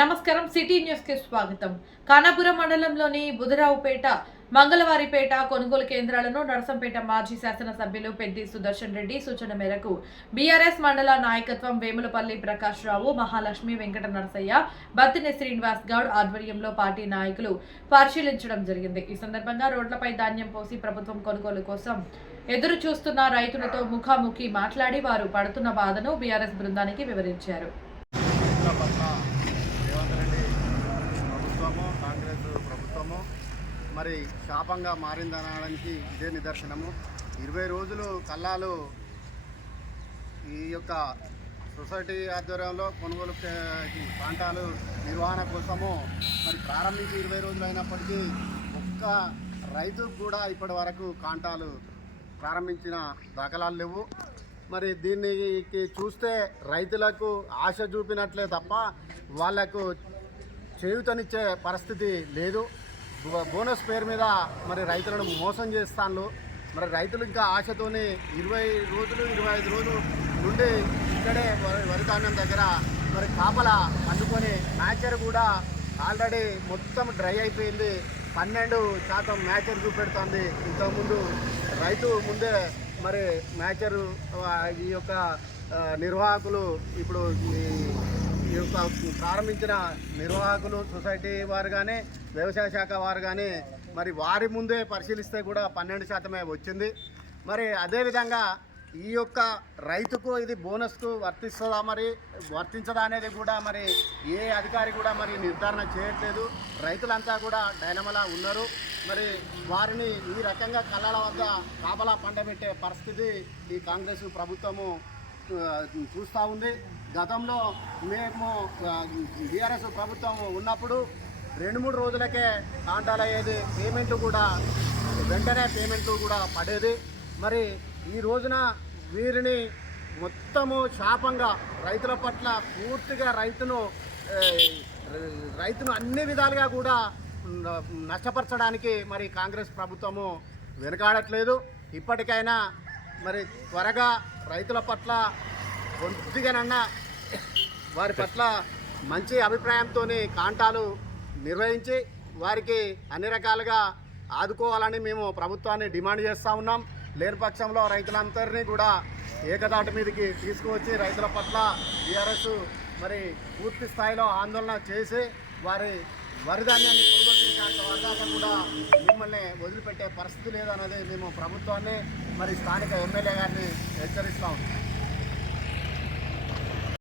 నమస్కారం సిటీ న్యూస్కి స్వాగతం. ఖానాపురం మండలంలోని బుధరావుపేట మంగళవారిపేట కొనుగోలు కేంద్రాలను నరసంపేట మాజీ శాసనసభ్యులు పెద్ది సుదర్శన్ రెడ్డి సూచన మేరకు బీఆర్ఎస్ మండల నాయకత్వం వేములపల్లి ప్రకాష్ రావు మహాలక్ష్మి వెంకట నరసయ్య బత్తిని శ్రీనివాస్ గౌడ్ ఆధ్వర్యంలో పార్టీ నాయకులు పరిశీలించడం జరిగింది. ఈ సందర్భంగా రోడ్లపై ధాన్యం పోసి ప్రభుత్వం కొనుగోలు కోసం ఎదురు చూస్తున్న రైతులతో ముఖాముఖి మాట్లాడి వారు పడుతున్న బాధను బీఆర్ఎస్ బృందానికి వివరించారు రైతుల పట్ల రేవంత్ రెడ్డి ప్రభుత్వము కాంగ్రెస్ ప్రభుత్వము మరి శాపంగా మారిందనడానికి ఇదే నిదర్శనము. ఇరవై రోజులు కల్లాలు ఈ యొక్క సొసైటీ ఆధ్వర్యంలో కొనుగోలు ఈ ప్రాంతాలు నిర్వహణ కోసము మరి ప్రారంభించి ఇరవై రోజులు అయినప్పటికీ ఒక్క రైతుకు కూడా ఇప్పటి వరకు కాంటాలు ప్రారంభించిన దాఖలాలు లేవు. మరి దీన్ని చూస్తే రైతులకు ఆశ చూపినట్లే తప్ప వాళ్ళకు చేయూతనిచ్చే పరిస్థితి లేదు. బోనస్ పేరు మీద మరి రైతులను మోసం చేస్తాను మరి రైతులు ఇంకా ఆశతోనే ఇరవై రోజులు ఇరవై ఐదు రోజులు నుండి ఇక్కడే వరి ధాన్యం దగ్గర మరి కాపల అందుకొని మ్యాచర్ కూడా ఆల్రెడీ మొత్తం డ్రై అయిపోయింది. పన్నెండు శాతం మ్యాచర్ చూపెడుతుంది. ఇంతకుముందు రైతు ముందే మరి మ్యాచరు ఈ యొక్క నిర్వాహకులు ఇప్పుడు ఈ ప్రారంభించిన నిర్వాహకులు సొసైటీ వారు కానీ వ్యవసాయ శాఖ వారు కానీ మరి వారి ముందే పరిశీలిస్తే కూడా పన్నెండు శాతమే వచ్చింది. మరి అదేవిధంగా ఈ యొక్క రైతుకు ఇది బోనస్కు వర్తిస్తుందా మరి వర్తించదా అనేది కూడా మరి ఏ అధికారి కూడా మరి నిర్ధారణ చేయట్లేదు. రైతులంతా కూడా డైనమలా ఉన్నారు. మరి వారిని ఈ రకంగా కళ్ళల వద్ద కాపలా పండబెట్టే పరిస్థితి ఈ కాంగ్రెస్ ప్రభుత్వము చూస్తూ ఉంది. గతంలో మేము బీఆర్ఎస్ ప్రభుత్వం ఉన్నప్పుడు రెండు మూడు రోజులకే కాంటాలు అయ్యేది. పేమెంట్ కూడా వెంటనే పేమెంట్ కూడా పడేది. మరి ఈ రోజున వీరిని మొత్తము శాపంగా రైతుల పట్ల పూర్తిగా రైతును రైతును అన్ని విధాలుగా కూడా నష్టపరచడానికి మరి కాంగ్రెస్ ప్రభుత్వము వెనకాడట్లేదు. ఇప్పటికైనా మరి త్వరగా రైతుల పట్ల కొద్దిగానన్నా వారి పట్ల మంచి అభిప్రాయంతో కాంటాలు నిర్వహించి వారికి అన్ని రకాలుగా ఆదుకోవాలని మేము ప్రభుత్వాన్ని డిమాండ్ చేస్తూ ఉన్నాం. లేని పక్షంలో రైతులందరినీ కూడా ఏకదాటి మీదకి తీసుకువచ్చి రైతుల పట్ల టీఆర్ఎస్ మరి పూర్తి స్థాయిలో ఆందోళన చేసి వారి వరిధాన్యాన్ని ధాన్యాన్ని వర్గాన్ని కూడా మిమ్మల్ని వదిలిపెట్టే పరిస్థితి లేదన్నది మేము ప్రభుత్వాన్ని మరి స్థానిక ఎమ్మెల్యే గారిని హెచ్చరిస్తాం